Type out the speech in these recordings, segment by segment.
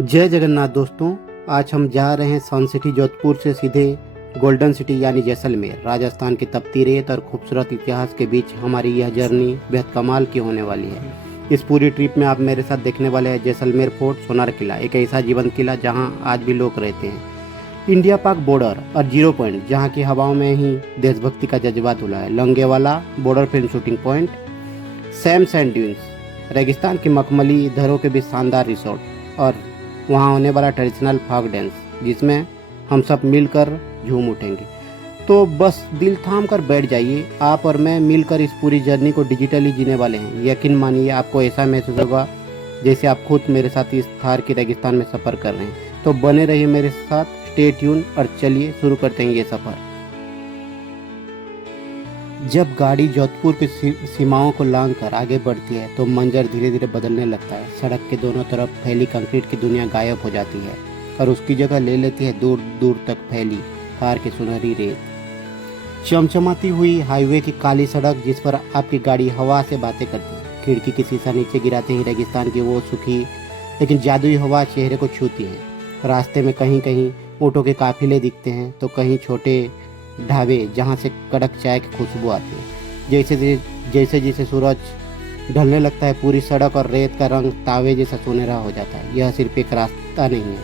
जय जगन्नाथ दोस्तों। आज हम जा रहे हैं सन सिटी जोधपुर से सीधे गोल्डन सिटी यानी जैसलमेर। राजस्थान की तपती रेत और खूबसूरत इतिहास के बीच हमारी यह जर्नी बेहद कमाल की होने वाली है। इस पूरी ट्रिप में आप मेरे साथ देखने वाले हैं जैसलमेर फोर्ट, सोनार किला, एक ऐसा जीवंत किला जहां आज भी लोग रहते हैं, इंडिया पाक बॉर्डर और जीरो पॉइंट जहां की हवाओं में ही देशभक्ति का जज्बा धुला है, Longewala border film shooting point, Sam sand dunes, रेगिस्तान की मखमली दरों के बीच शानदार रिसोर्ट और वहाँ होने वाला ट्रेडिशनल फॉक डांस जिसमें हम सब मिलकर झूम उठेंगे। तो बस दिल थाम कर बैठ जाइए, आप और मैं मिलकर इस पूरी जर्नी को डिजिटली जीने वाले हैं। यकीन मानिए आपको ऐसा महसूस होगा जैसे आप खुद मेरे साथ इस थार की रेगिस्तान में सफ़र कर रहे हैं। तो बने रहिए मेरे साथ, स्टे ट्यून और चलिए शुरू करते हैं ये सफ़र। जब गाड़ी जोधपुर की सीमाओं को लांघ कर आगे बढ़ती है तो मंजर धीरे धीरे बदलने लगता है। सड़क के दोनों तरफ फैली कंक्रीट की दुनिया गायब हो जाती है और उसकी जगह ले लेती है दूर दूर तक फैली थार की सुनहरी रेत, चमचमाती हुई हाईवे की काली सड़क जिस पर आपकी गाड़ी हवा से बातें करती है। खिड़की की शीशा नीचे गिराते ही रेगिस्तान की वो सूखी लेकिन जादुई हवा चेहरे को छूती है। रास्ते में कहीं कहीं ऊँटों के काफिले दिखते हैं तो कहीं छोटे ढाबे जहाँ से कड़क चाय की खुशबू आती है। जैसे जैसे सूरज ढलने लगता है पूरी सड़क और रेत का रंग तावे जैसा सुनहरा हो जाता है। यह सिर्फ एक रास्ता नहीं है,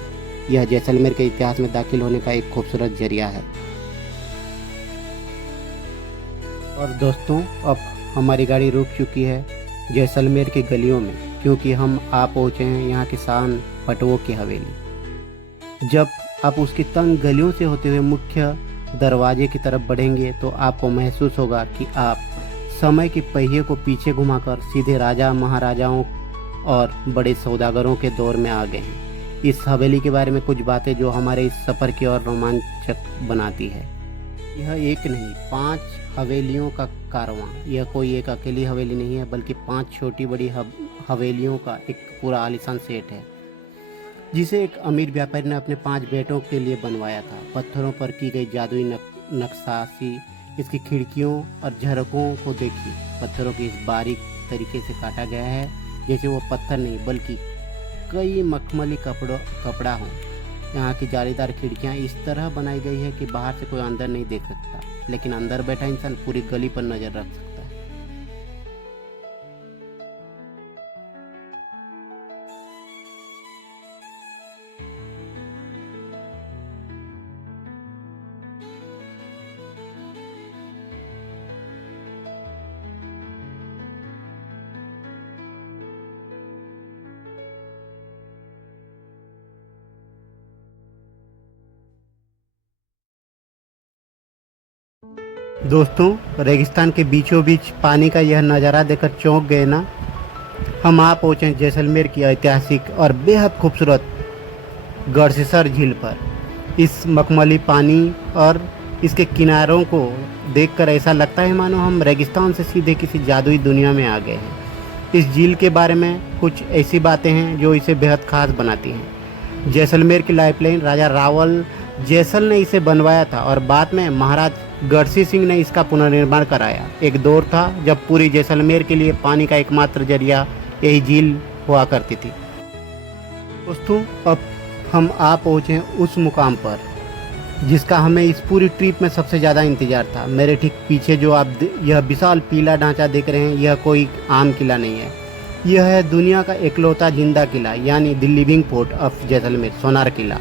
यह जैसलमेर के इतिहास में दाखिल होने का एक खूबसूरत जरिया है। और दोस्तों अब हमारी गाड़ी रुक चुकी है जैसलमेर की गलियों में, क्योंकि हम आ पहुँचे हैं यहाँ की शान पटवों की हवेली। जब आप उसकी तंग गलियों से होते हुए मुख्य दरवाजे की तरफ बढ़ेंगे तो आपको महसूस होगा कि आप समय के पहिए को पीछे घुमाकर सीधे राजा महाराजाओं और बड़े सौदागरों के दौर में आ गए हैं। इस हवेली के बारे में कुछ बातें जो हमारे इस सफ़र की और रोमांचक बनाती है। यह एक नहीं 5 हवेलियों का कारवां। यह कोई एक अकेली हवेली नहीं है बल्कि 5 छोटी बड़ी हवेलियों का एक पूरा आलीशान सेट है जिसे एक अमीर व्यापारी ने अपने 5 बेटों के लिए बनवाया था। पत्थरों पर की गई जादुई नक्काशी, इसकी खिड़कियों और झरोकों को देखिए। पत्थरों की इस बारीक तरीके से काटा गया है जैसे वो पत्थर नहीं बल्कि कई मखमली कपड़ा हो। यहाँ की जालीदार खिड़कियाँ इस तरह बनाई गई है कि बाहर से कोई अंदर नहीं देख सकता, लेकिन अंदर बैठा इंसान पूरी गली पर नजर रख सकता है। दोस्तों रेगिस्तान के बीचों बीच पानी का यह नज़ारा देखकर चौंक गए ना। हम आ पहुँचे जैसलमेर की ऐतिहासिक और बेहद खूबसूरत गढ़सीसर झील पर। इस मखमली पानी और इसके किनारों को देखकर ऐसा लगता है मानो हम रेगिस्तान से सीधे किसी जादुई दुनिया में आ गए हैं। इस झील के बारे में कुछ ऐसी बातें हैं जो इसे बेहद खास बनाती हैं। जैसलमेर की लाइफलाइन राजा रावल जैसल ने इसे बनवाया था और बाद में महाराज गढ़सी सिंह ने इसका पुनर्निर्माण कराया। एक दौर था जब पूरी जैसलमेर के लिए पानी का एकमात्र जरिया यही झील हुआ करती थी। दोस्तों अब हम आ पहुँचे उस मुकाम पर जिसका हमें इस पूरी ट्रिप में सबसे ज़्यादा इंतज़ार था। मेरे ठीक पीछे जो आप यह विशाल पीला ढांचा देख रहे हैं, यह कोई आम किला नहीं है, यह है दुनिया का एकलौता जिंदा किला यानी the living fort of Jaisalmer, Sonar किला।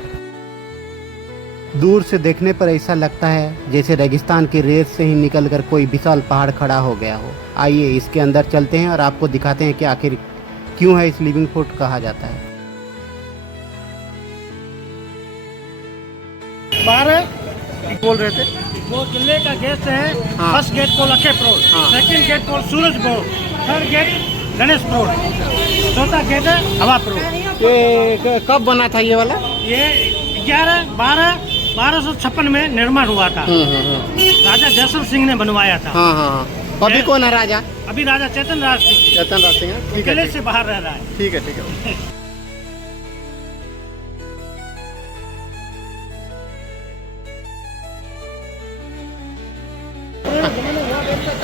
दूर से देखने पर ऐसा लगता है जैसे रेगिस्तान की रेत से ही निकलकर कोई विशाल पहाड़ खड़ा हो गया हो। आइए इसके अंदर चलते हैं और आपको दिखाते हैं कि आखिर क्यों है इस लिविंग फोर्ट कहा जाता है। 12 बोल रहे थे वो किले का गेट है। फर्स्ट गेट को लखे प्रोड, सेकंड गेट को सूरज प्रोड, थर्ड गेट गणेश प्रोड, चौथा गेट है हवा प्रोड। ये कब बना था ये वाला? ये 1256 में निर्माण हुआ था। राजा जैसल सिंह ने बनवाया था। हाँ। अभी कौन है राजा? अभी राजा चेतन राज सिंह किले से बाहर रह रहा है। ठीक है।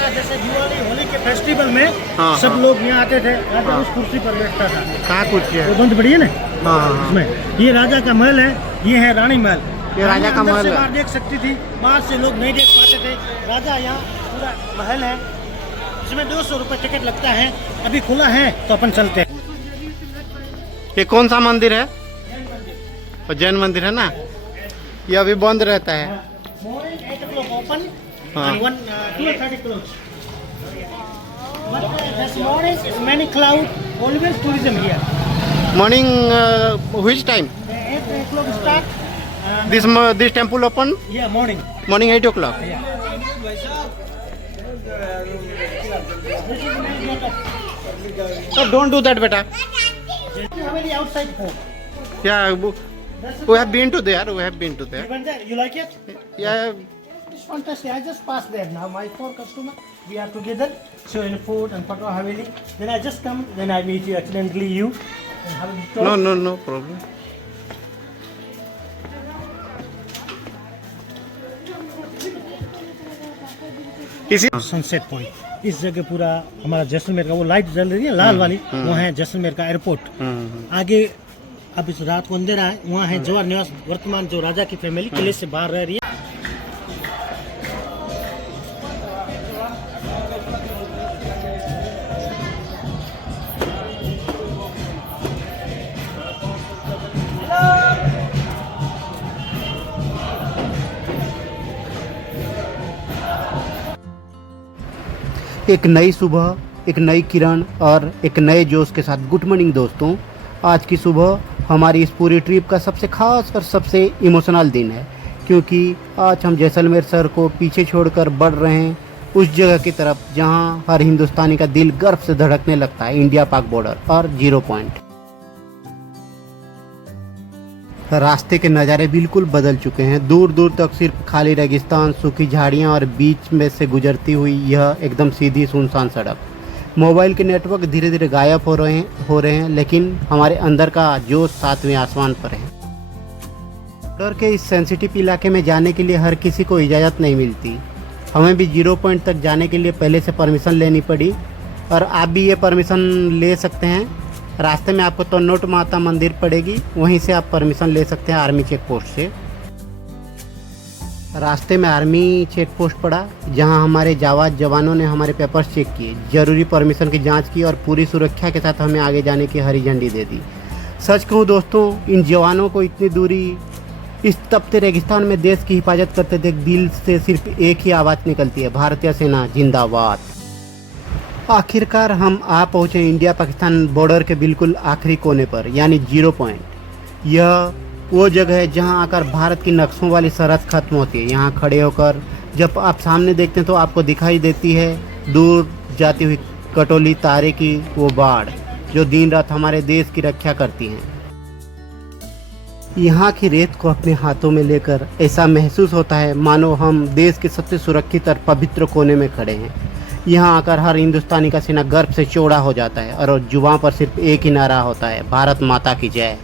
जैसे दिवाली होली के फेस्टिवल में हाँ, सब हाँ। लोग यहाँ आते थे, राजा उस कुर्सी पर बैठता था। कहाँ कुर्सी है? वो बंद पड़ी है ना हाँ हाँ हाँ। इसमें। ये राजा का महल है, ये है रानी महल। ये राजा का अंदर महल से है। बाहर देख सकती थी, बाहर से लोग नहीं देख पाते थे। राजा यहाँ पूरा महल है, इसमें 200 रुपये टिकट लगता है। अभी खुला है तो अपन चलते हैं। ये कौन सा मंदिर है? और जैन मंदिर है ना, ये अभी बंद रहता है। Morning 8 o'clock open हाँ। and 12:30 close. But this morning many cloud, always tourism here. Morning which time? 8 o'clock start. This temple open Yeah, morning. morning 8 o'clock. Yeah. So don't do that, beta. Haveli outside home. Yeah, we have been to there. We have been to You there. went there? You like it? Yeah, It's fantastic. I just passed there now. My 4 customers, we are together, showing food and Patwa Haveli. Then I just come, then I meet you accidentally, you. And have a talk. no problem. इसी sunset point इस जगह पूरा हमारा जैसलमेर का वो light जल रही है लाल वाली, वो है जैसलमेर का एयरपोर्ट। आगे अब इस रात को अंधेरा है, वहाँ है जवाहर निवास। वर्तमान जो राजा की फैमिली किले से बाहर रह रही है। एक नई सुबह, एक नई किरण और एक नए जोश के साथ गुड मॉर्निंग दोस्तों। आज की सुबह हमारी इस पूरी ट्रिप का सबसे खास और सबसे इमोशनल दिन है, क्योंकि आज हम जैसलमेर शहर को पीछे छोड़कर बढ़ रहे हैं उस जगह की तरफ जहां हर हिंदुस्तानी का दिल गर्व से धड़कने लगता है, इंडिया पाक बॉर्डर और 0 पॉइंट। रास्ते के नज़ारे बिल्कुल बदल चुके हैं। दूर दूर तक सिर्फ खाली रेगिस्तान, सूखी झाड़ियां और बीच में से गुजरती हुई यह एकदम सीधी सुनसान सड़क। मोबाइल के नेटवर्क धीरे धीरे गायब हो रहे हैं, लेकिन हमारे अंदर का जोश 7वें आसमान पर है। बॉर्डर के इस सेंसिटिव इलाके में जाने के लिए हर किसी को इजाज़त नहीं मिलती। हमें भी 0 पॉइंट तक जाने के लिए पहले से परमिशन लेनी पड़ी, और आप भी ये परमिशन ले सकते हैं। रास्ते में आपको तन्नोट माता मंदिर पड़ेगी, वहीं से आप परमिशन ले सकते हैं आर्मी चेक पोस्ट से। रास्ते में आर्मी चेक पोस्ट पड़ा, जहां हमारे जावाज जवानों ने हमारे पेपर्स चेक किए, जरूरी परमिशन की जांच की और पूरी सुरक्षा के साथ हमें आगे जाने की हरी झंडी दे दी। सच कहूं दोस्तों, इन जवानों को इतनी दूरी इस तपते रेगिस्तान में देश की हिफाजत करते देख दिल से सिर्फ एक ही आवाज़ निकलती है, भारतीय सेना जिंदाबाद। आखिरकार हम आ पहुँचे इंडिया पाकिस्तान बॉर्डर के बिल्कुल आखिरी कोने पर, यानी 0 पॉइंट। यह वो जगह है जहां आकर भारत की नक्शों वाली सरहद खत्म होती है। यहाँ खड़े होकर जब आप सामने देखते हैं तो आपको दिखाई देती है दूर जाती हुई कटोली तारे की वो बाढ़, जो दिन रात हमारे देश की रक्षा करती हैं। यहाँ की रेत को अपने हाथों में लेकर ऐसा महसूस होता है मानो हम देश के सबसे सुरक्षित और पवित्र कोने में खड़े हैं। यहाँ आकर हर हिंदुस्तानी का सीना गर्व से चौड़ा हो जाता है और जुबान पर सिर्फ एक ही नारा होता है, भारत माता की जय।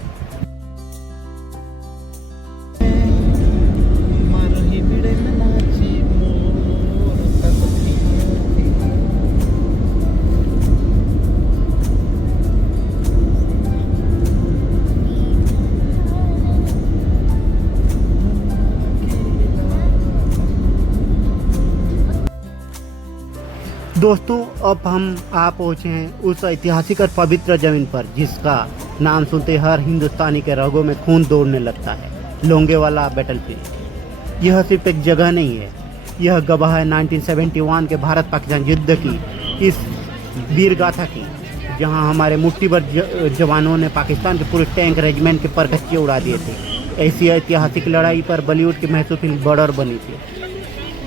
दोस्तों, अब हम आ पहुँचे हैं उस ऐतिहासिक और पवित्र जमीन पर जिसका नाम सुनते हर हिंदुस्तानी के रगों में खून दौड़ने लगता है, लोंगेवाला बैटलफील्ड। यह सिर्फ एक जगह नहीं है, यह गवाह है 1971 के भारत पाकिस्तान युद्ध की, इस वीर गाथा की, जहां हमारे मुट्ठी भर जवानों ने पाकिस्तान के पूरे टैंक रेजिमेंट के परखच्चे उड़ा दिए थे। ऐसी ऐतिहासिक लड़ाई पर बॉलीवुड की महसूस फिल्म बॉर्डर बनी थी।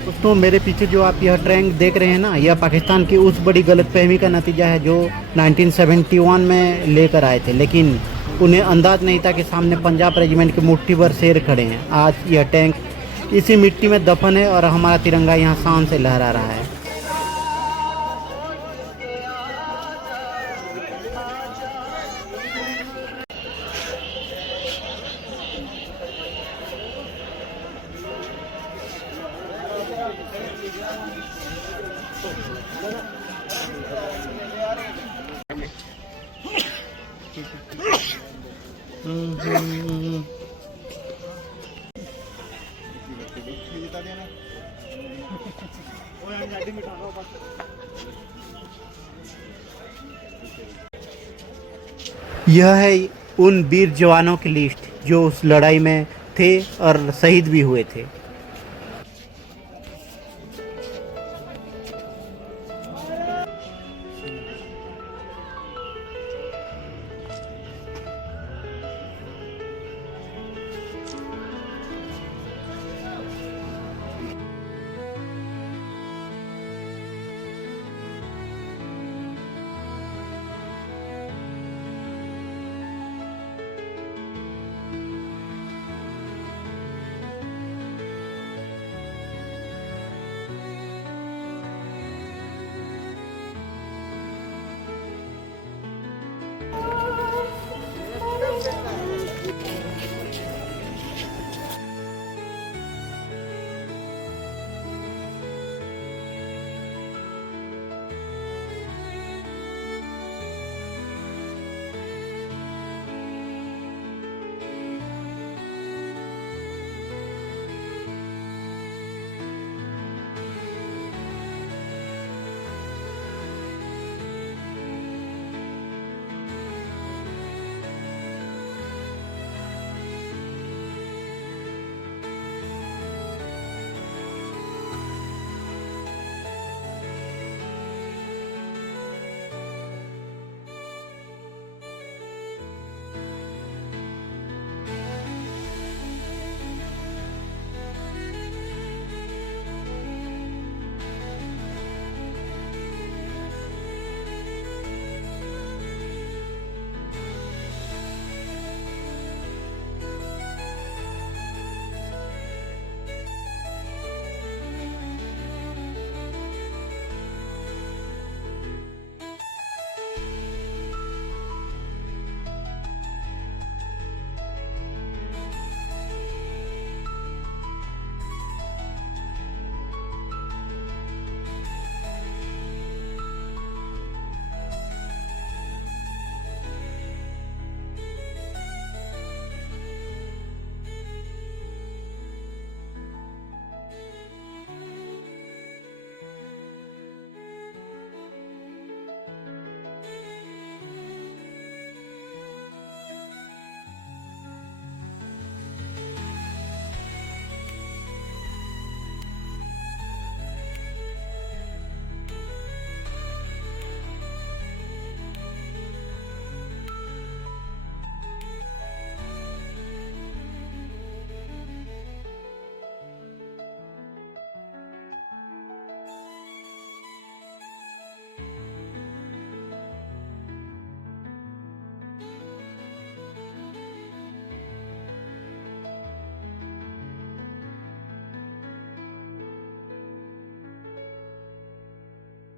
दोस्तों, मेरे पीछे जो आप यह टैंक देख रहे हैं ना, यह पाकिस्तान की उस बड़ी गलतफहमी का नतीजा है जो 1971 में लेकर आए थे, लेकिन उन्हें अंदाज नहीं था कि सामने पंजाब रेजिमेंट के मुट्ठी भर शेर खड़े हैं। आज यह टैंक इसी मिट्टी में दफन है और हमारा तिरंगा यहाँ शान से लहरा रहा है। यह है उन वीर जवानों की लिस्ट जो उस लड़ाई में थे और शहीद भी हुए थे।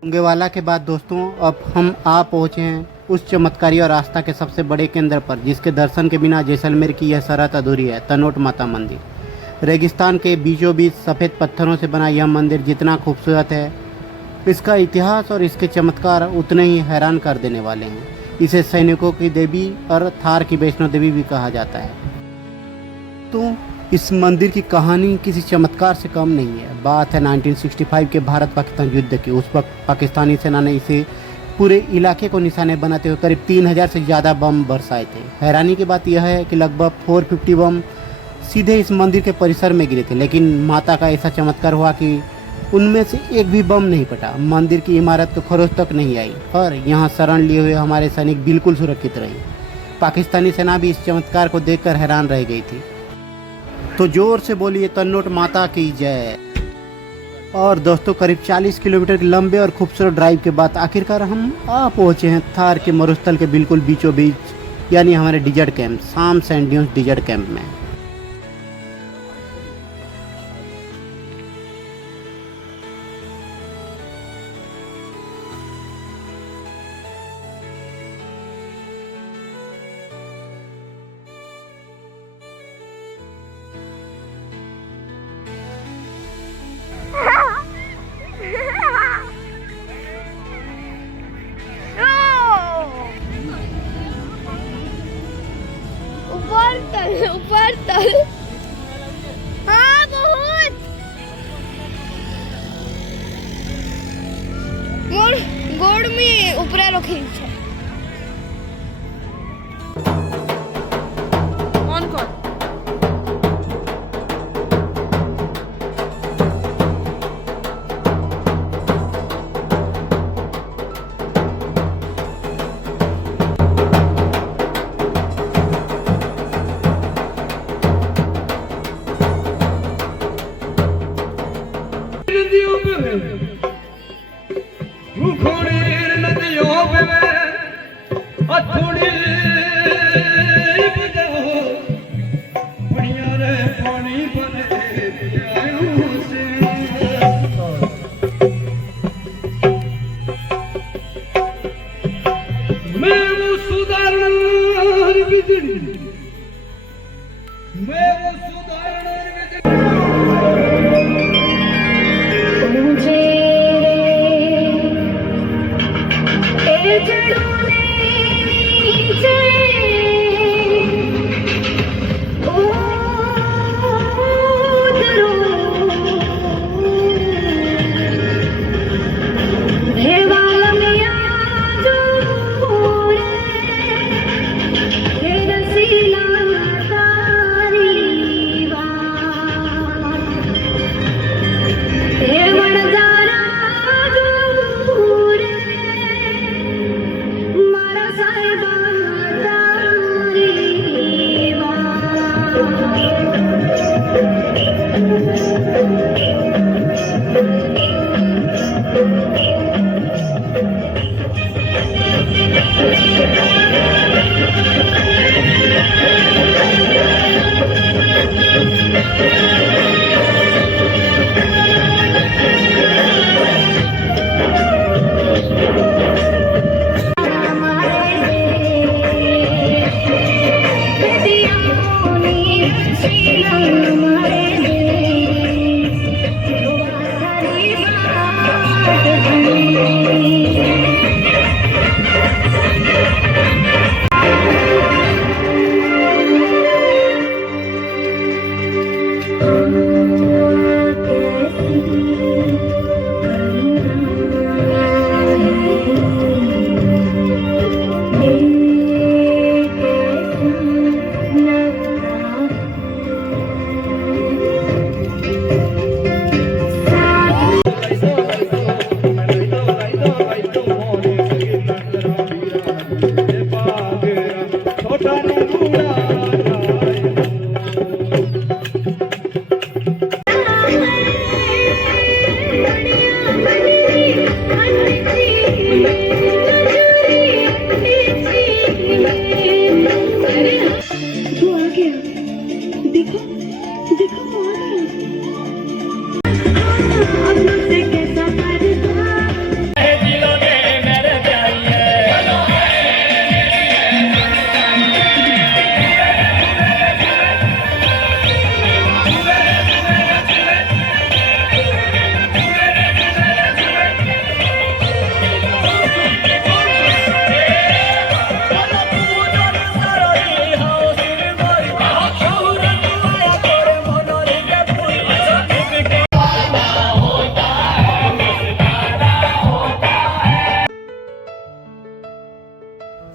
लोंगेवाला के बाद दोस्तों अब हम आ पहुँचे हैं उस चमत्कारी और आस्था के सबसे बड़े केंद्र पर, जिसके दर्शन के बिना जैसलमेर की यह सरहद अधूरी है, तनोट माता मंदिर। रेगिस्तान के बीचों बीच सफ़ेद पत्थरों से बना यह मंदिर जितना खूबसूरत है, इसका इतिहास और इसके चमत्कार उतने ही हैरान कर देने वाले हैं। इसे सैनिकों की देवी और थार की वैष्णो देवी भी कहा जाता है। तो इस मंदिर की कहानी किसी चमत्कार से कम नहीं है। बात है 1965 के भारत पाकिस्तान युद्ध की। उस वक्त पाकिस्तानी सेना ने इसे पूरे इलाके को निशाने बनाते हुए करीब 3000 से ज़्यादा बम बरसाए थे। हैरानी की बात यह है कि लगभग 450 बम सीधे इस मंदिर के परिसर में गिरे थे, लेकिन माता का ऐसा चमत्कार हुआ कि उनमें से एक भी बम नहीं फटा। मंदिर की इमारत तो खरोच तक नहीं आई और यहाँ शरण लिए हुए हमारे सैनिक बिल्कुल सुरक्षित रहे। पाकिस्तानी सेना भी इस चमत्कार को देखकर हैरान रह गई थी। तो जोर से बोलिए तन्नोट माता की जय। और दोस्तों करीब 40 किलोमीटर के लंबे और खूबसूरत ड्राइव के बाद आखिरकार हम आ पहुँचे हैं थार के मरुस्थल के बिल्कुल बीचों बीच, यानी हमारे डिजर्ट कैंप साम सैंड ड्यून्स डिजर्ट कैंप में। ऊपर तल हाँ बहुत मोर गोड़ में ऊपर रखी है ऑन कर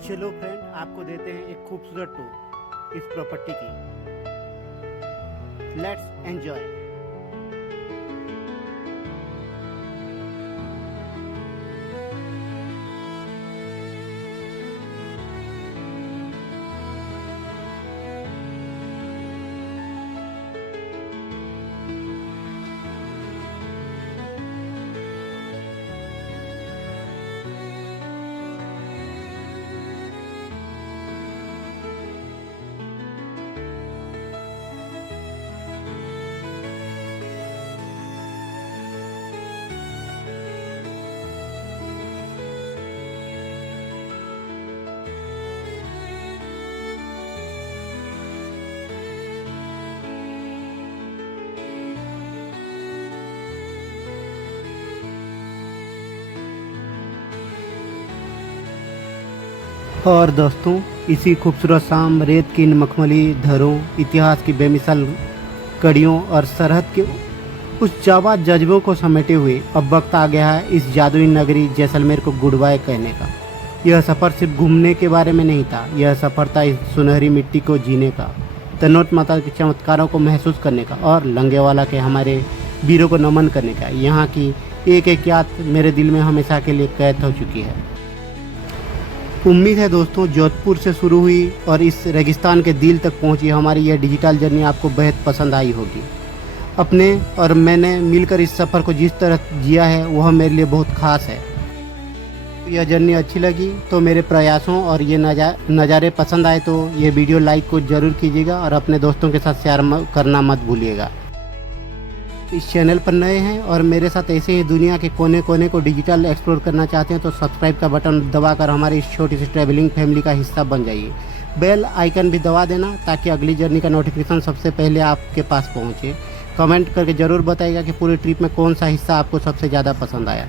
चलो फ्रेंड, आपको देते हैं एक खूबसूरत टूर इस प्रॉपर्टी की। Let's enjoy. और दोस्तों, इसी खूबसूरत शाम, रेत की मखमली धरों, इतिहास की बेमिसाल कड़ियों और सरहद के उस जाबाज जज्बों को समेटे हुए अब वक्त आ गया है इस जादुई नगरी जैसलमेर को गुड बाय कहने का। यह सफ़र सिर्फ घूमने के बारे में नहीं था, यह सफ़र था इस सुनहरी मिट्टी को जीने का, तनोट माता के चमत्कारों को महसूस करने का और लंगेवाला के हमारे वीरों को नमन करने का। यहाँ की एक एक याद मेरे दिल में हमेशा के लिए कैद हो चुकी है। उम्मीद है दोस्तों, जोधपुर से शुरू हुई और इस रेगिस्तान के दिल तक पहुँची हमारी यह डिजिटल जर्नी आपको बेहद पसंद आई होगी। अपने और मैंने मिलकर इस सफ़र को जिस तरह जिया है वह मेरे लिए बहुत ख़ास है। यह जर्नी अच्छी लगी तो मेरे प्रयासों और ये नज़ारे पसंद आए तो ये वीडियो लाइक को ज़रूर कीजिएगा और अपने दोस्तों के साथ शेयर करना मत भूलिएगा। इस चैनल पर नए हैं और मेरे साथ ऐसे ही दुनिया के कोने कोने को डिजिटल एक्सप्लोर करना चाहते हैं तो सब्सक्राइब का बटन दबाकर हमारी इस छोटी सी ट्रैवलिंग फैमिली का हिस्सा बन जाइए। बेल आइकन भी दबा देना ताकि अगली जर्नी का नोटिफिकेशन सबसे पहले आपके पास पहुँचे। कमेंट करके ज़रूर बताइएगा कि पूरी ट्रिप में कौन सा हिस्सा आपको सबसे ज़्यादा पसंद आया।